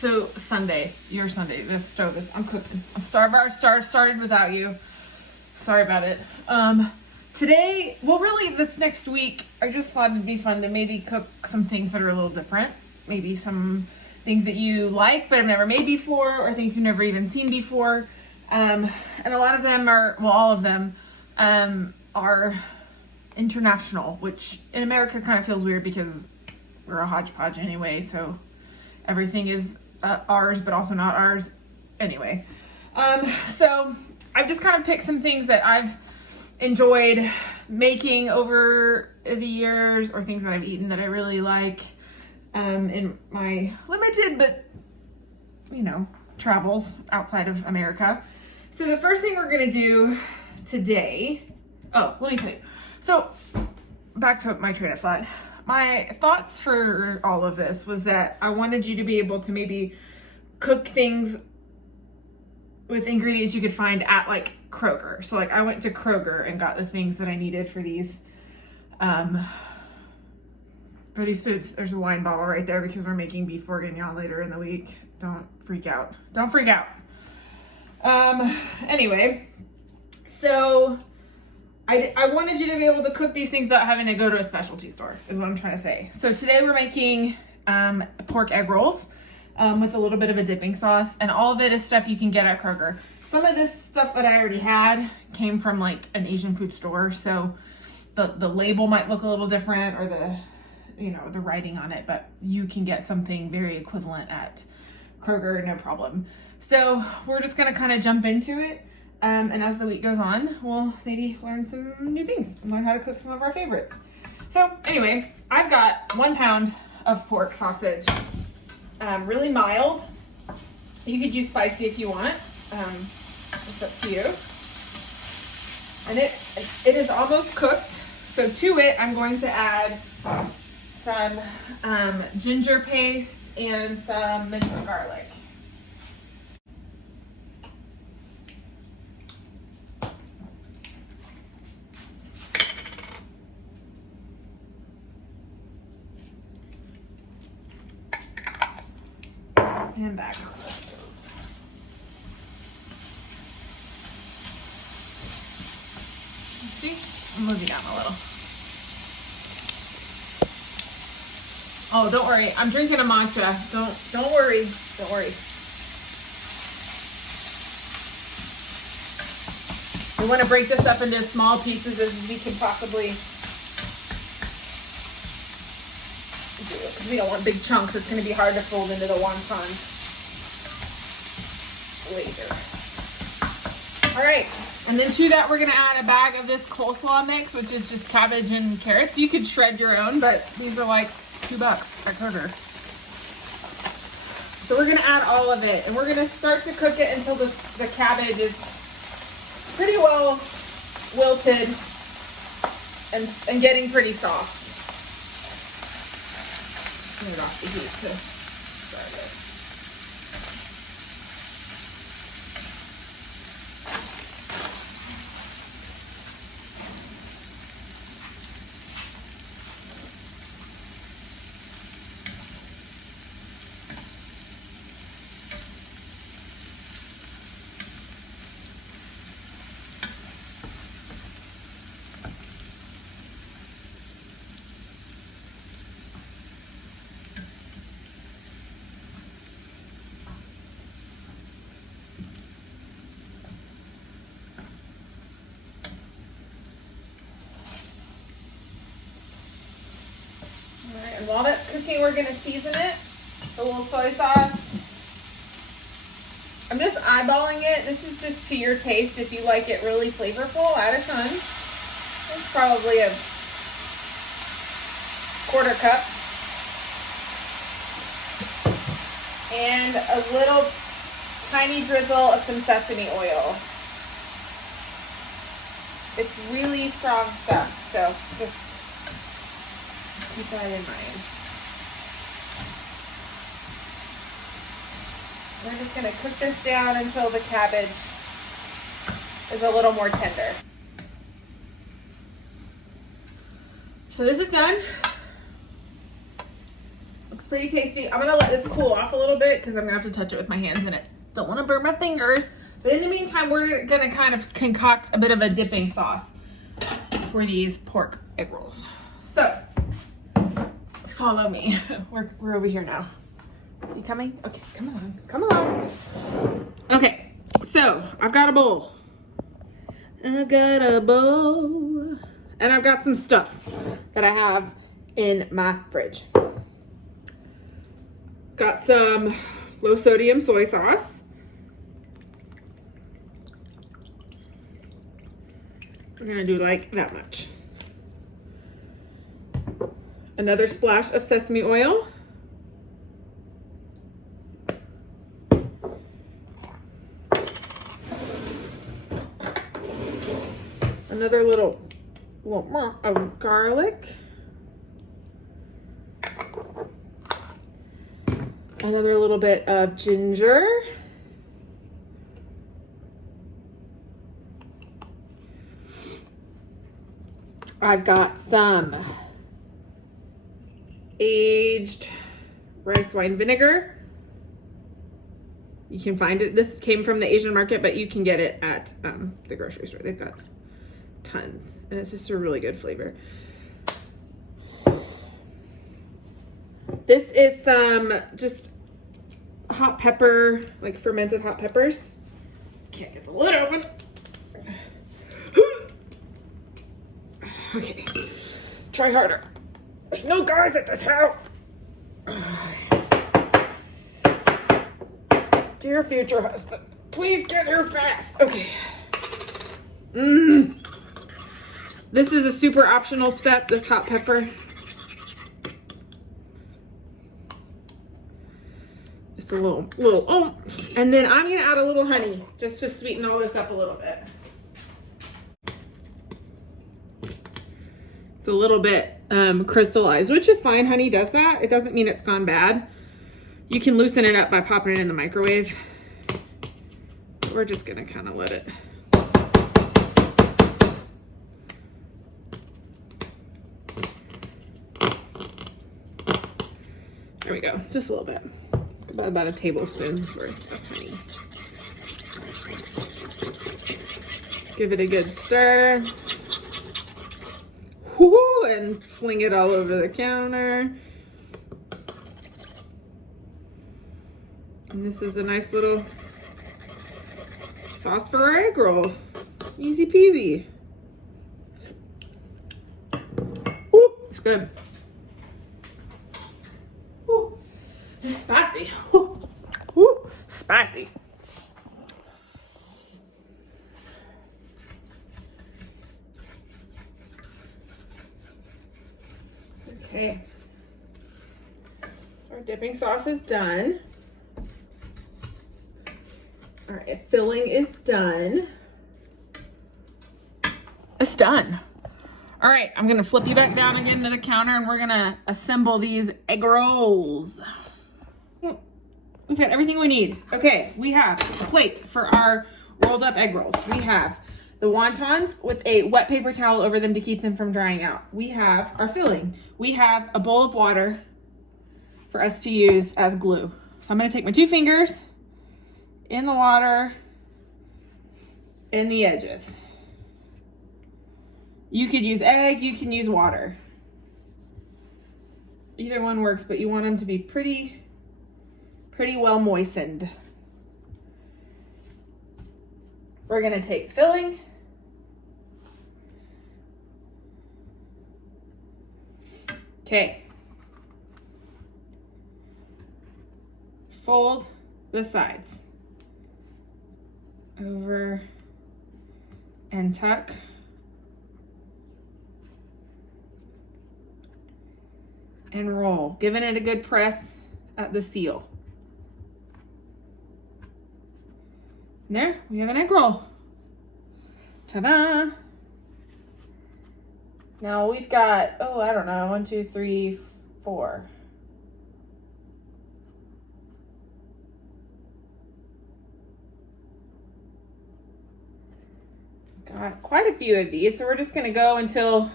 So Sunday, your Sunday, this stove is, I'm cooking. I'm started without you. Sorry about it. Today, well really this next week, I just thought it'd be fun to maybe cook some things that are a little different. Maybe some things that you like but have never made before, or things you've never even seen before. And a lot of them are, well, all of them are international, which in America kind of feels weird because we're a hodgepodge anyway, so everything is ours but also not ours anyway. So I've just kind of picked some things that I've enjoyed making over the years, or things that I've eaten that I really like in my limited but travels outside of America. So the first thing we're gonna do today, let me tell you. So back to my train of thought. My thoughts for all of this was that I wanted you to be able to maybe cook things with ingredients you could find at like Kroger. So like I went to Kroger and got the things that I needed for these foods. There's a wine bottle right there because we're making beef bourguignon later in the week. Don't freak out. Don't freak out. Anyway, so I wanted you to be able to cook these things without having to go to a specialty store, is what I'm trying to say. So today we're making pork egg rolls with a little bit of a dipping sauce, and all of it is stuff you can get at Kroger. Some of this stuff that I already had came from like an Asian food store, so the label might look a little different, or the writing on it, but you can get something very equivalent at Kroger, no problem. So we're just gonna kind of jump into it. And as the week goes on, we'll maybe learn some new things and learn how to cook some of our favorites. So anyway, I've got 1 pound of pork sausage, really mild. You could use spicy if you want. It's up to you. And it is almost cooked. So to it, I'm going to add some ginger paste and some minced garlic. And back on the stove. See? I'm moving down a little. Oh, don't worry. I'm drinking a matcha. Don't worry. Don't worry. We want to break this up into as small pieces as we can possibly do it, because we don't want big chunks. It's going to be hard to fold into the wontons later. All right, and then to that we're going to add a bag of this coleslaw mix, which is just cabbage and carrots. You could shred your own, but these are like $2 at Kroger. So we're going to add all of it, and we're going to start to cook it until the cabbage is pretty well wilted and getting pretty soft. Turn it off the heat to start it. Alright, and while that's cooking, we're going to season it. A little soy sauce. I'm just eyeballing it. This is just to your taste. If you like it really flavorful, add a ton. It's probably a 1/4 cup. And a little tiny drizzle of some sesame oil. It's really strong stuff, so just keep that in mind. We're just going to cook this down until the cabbage is a little more tender. So this is done. Looks pretty tasty. I'm gonna let this cool off a little bit because I'm gonna have to touch it with my hands in it. Don't want to burn my fingers. But in the meantime, we're gonna kind of concoct a bit of a dipping sauce for these pork egg rolls. So, follow me. We're over here now. You coming? Okay, come on. Come along. Okay, so I've got a bowl. I've got a bowl. And I've got some stuff that I have in my fridge. Got some low sodium soy sauce. We're gonna do like that much. Another splash of sesame oil. Another little more of garlic. Another little bit of ginger. I've got some aged rice wine vinegar. You can find it. This came from the Asian market, but you can get it at the grocery store. They've got tons, and it's just a really good flavor. This is some just hot pepper, like fermented hot peppers. Can't get the lid open. Okay, try harder. There's no guys at this house. Dear future husband, please get here fast. Okay. This is a super optional step, this hot pepper. Just a little, and then I'm gonna add a little honey just to sweeten all this up a little bit. It's a little bit crystallized, which is fine. Honey does that. It doesn't mean it's gone bad. You can loosen it up by popping it in the microwave. We're just gonna kind of let it. There we go, just a little bit. About a tablespoon's worth of honey. Give it a good stir. Woo, and fling it all over the counter. And this is a nice little sauce for our egg rolls. Easy peasy. Ooh, it's good. Ooh, it's spicy. Ooh, ooh, spicy. Okay. So our dipping sauce is done. All right, filling is done. It's done. All right, I'm gonna flip you back down again to the counter and we're gonna assemble these egg rolls. We've got everything we need. Okay, we have a plate for our rolled up egg rolls. We have the wontons with a wet paper towel over them to keep them from drying out. We have our filling. We have a bowl of water for us to use as glue. So I'm gonna take my 2 fingers in the water, in the edges. You could use egg, you can use water. Either one works, but you want them to be pretty well moistened. We're gonna take filling. Okay. Fold the sides over and tuck. And roll, giving it a good press at the seal. And there, we have an egg roll. Ta-da! Now we've got, I don't know, 1, 2, 3, 4. Got quite a few of these, so we're just gonna go until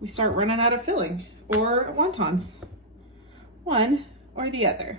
we start running out of filling or wontons. one or the other.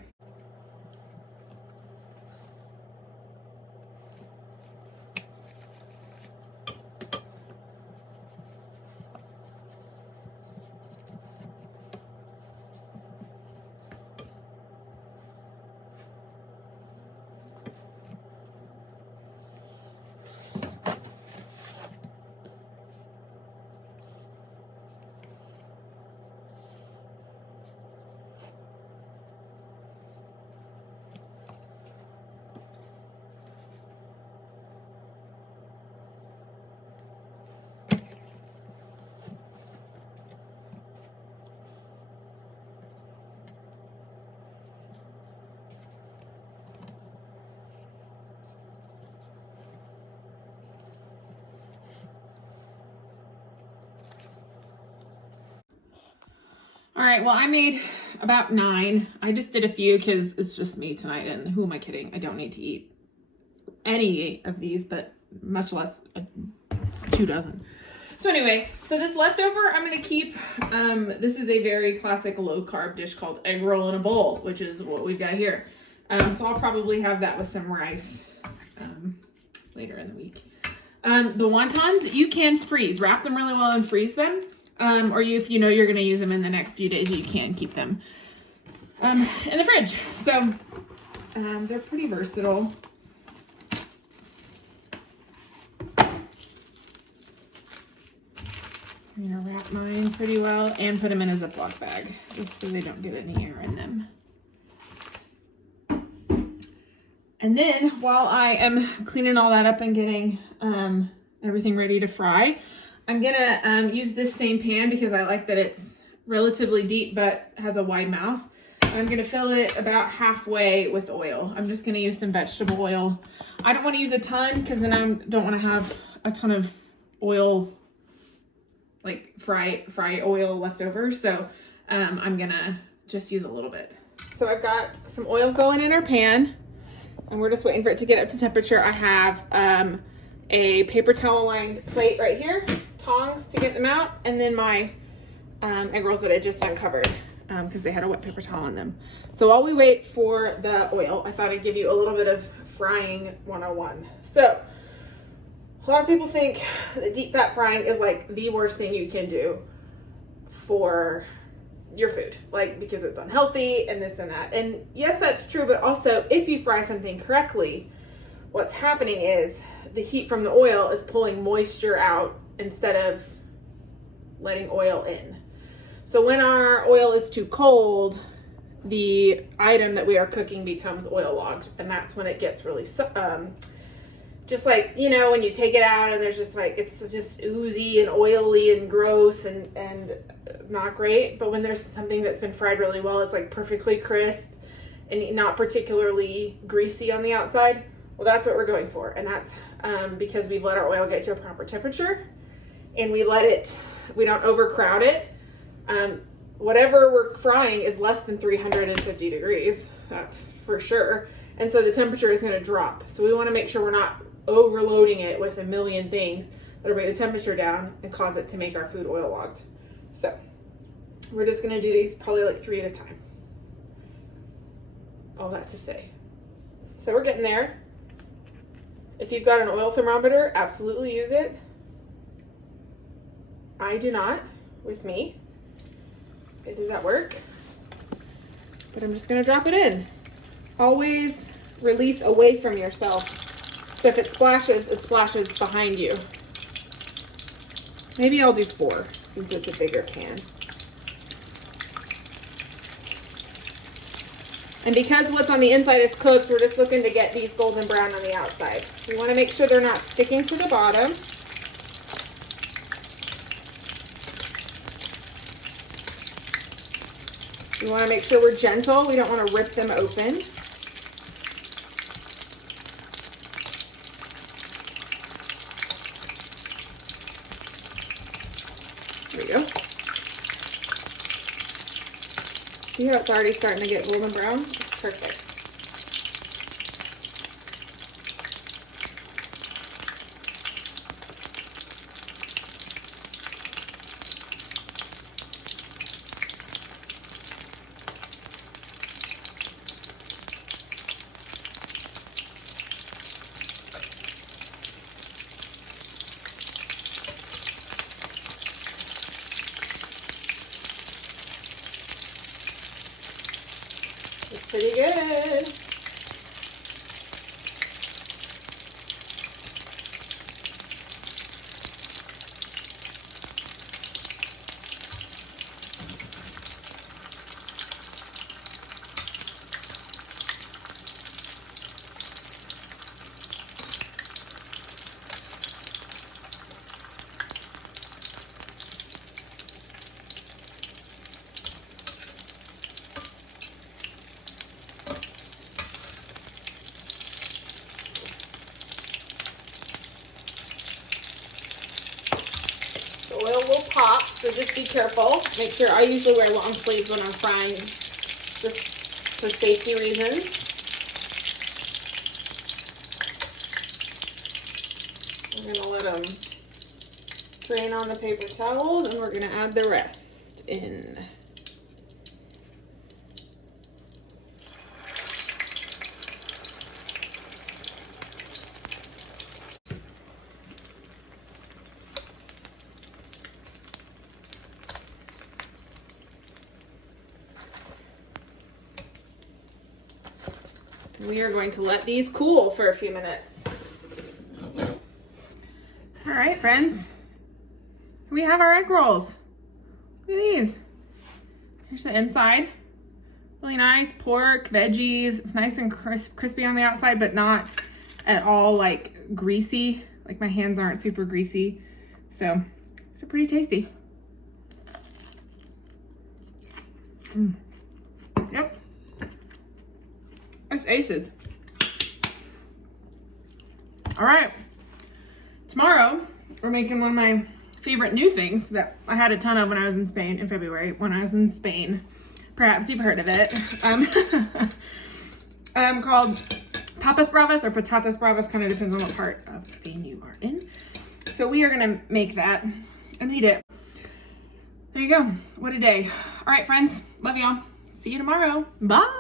All right, well, I made about 9. I just did a few because it's just me tonight, and who am I kidding? I don't need to eat any of these, but much less 2 dozen. So anyway, so this leftover I'm going to keep. This is a very classic low-carb dish called egg roll in a bowl, which is what we've got here. So I'll probably have that with some rice later in the week. The wontons, you can freeze. Wrap them really well and freeze them. Or if you know you're going to use them in the next few days, you can keep them in the fridge. So they're pretty versatile. I'm going to wrap mine pretty well and put them in a Ziploc bag just so they don't get any air in them. And then while I am cleaning all that up and getting everything ready to fry, I'm gonna use this same pan because I like that it's relatively deep but has a wide mouth. I'm gonna fill it about halfway with oil. I'm just gonna use some vegetable oil. I don't want to use a ton because then I don't want to have a ton of oil, like fry oil left over. So I'm gonna just use a little bit. So I've got some oil going in our pan, and we're just waiting for it to get up to temperature. I have a paper towel lined plate right here, tongs to get them out, and then my egg rolls that I just uncovered because they had a wet paper towel on them. So while we wait for the oil, I thought I'd give you a little bit of frying 101. So a lot of people think that deep fat frying is like the worst thing you can do for your food, like because it's unhealthy and this and that. And yes, that's true, but also if you fry something correctly, what's happening is the heat from the oil is pulling moisture out instead of letting oil in. So when our oil is too cold, the item that we are cooking becomes oil logged, and that's when it gets really just like, you know, when you take it out and there's just like, it's just oozy and oily and gross and not great. But when there's something that's been fried really well, it's like perfectly crisp and not particularly greasy on the outside. Well, that's what we're going for. And that's because we've let our oil get to a proper temperature and we don't overcrowd it. Whatever we're frying is less than 350 degrees. That's for sure. And so the temperature is going to drop. So we want to make sure we're not overloading it with a million things that'll bring the temperature down and cause it to make our food oil logged. So we're just going to do these probably like 3 at a time. All that to say. So we're getting there. If you've got an oil thermometer, absolutely use it. I do not with me. Okay, does that work? But I'm just going to drop it in. Always release away from yourself. So if it splashes behind you. Maybe I'll do 4 since it's a bigger pan. And because what's on the inside is cooked, we're just looking to get these golden brown on the outside. We want to make sure they're not sticking to the bottom. We want to make sure we're gentle. We don't want to rip them open. There we go. See how it's already starting to get golden brown? It's perfect. pretty good. Oil will pop, so just be careful. Make sure, I usually wear long sleeves when I'm frying, just for safety reasons. I'm gonna let them drain on the paper towels, and we're gonna add the rest in. We are going to let these cool for a few minutes. All right, friends. We have our egg rolls. Look at these. Here's the inside. Really nice. Pork, veggies. It's nice and crispy on the outside, but not at all like greasy. Like my hands aren't super greasy. So it's pretty tasty. Yep. It's aces. All right. Tomorrow, we're making one of my favorite new things that I had a ton of when I was in Spain in February, when I was in Spain. Perhaps you've heard of it. Called papas bravas or patatas bravas, kind of depends on what part of Spain you are in. So we are gonna make that and eat it. There you go. What a day. All right, friends. Love y'all. See you tomorrow. Bye.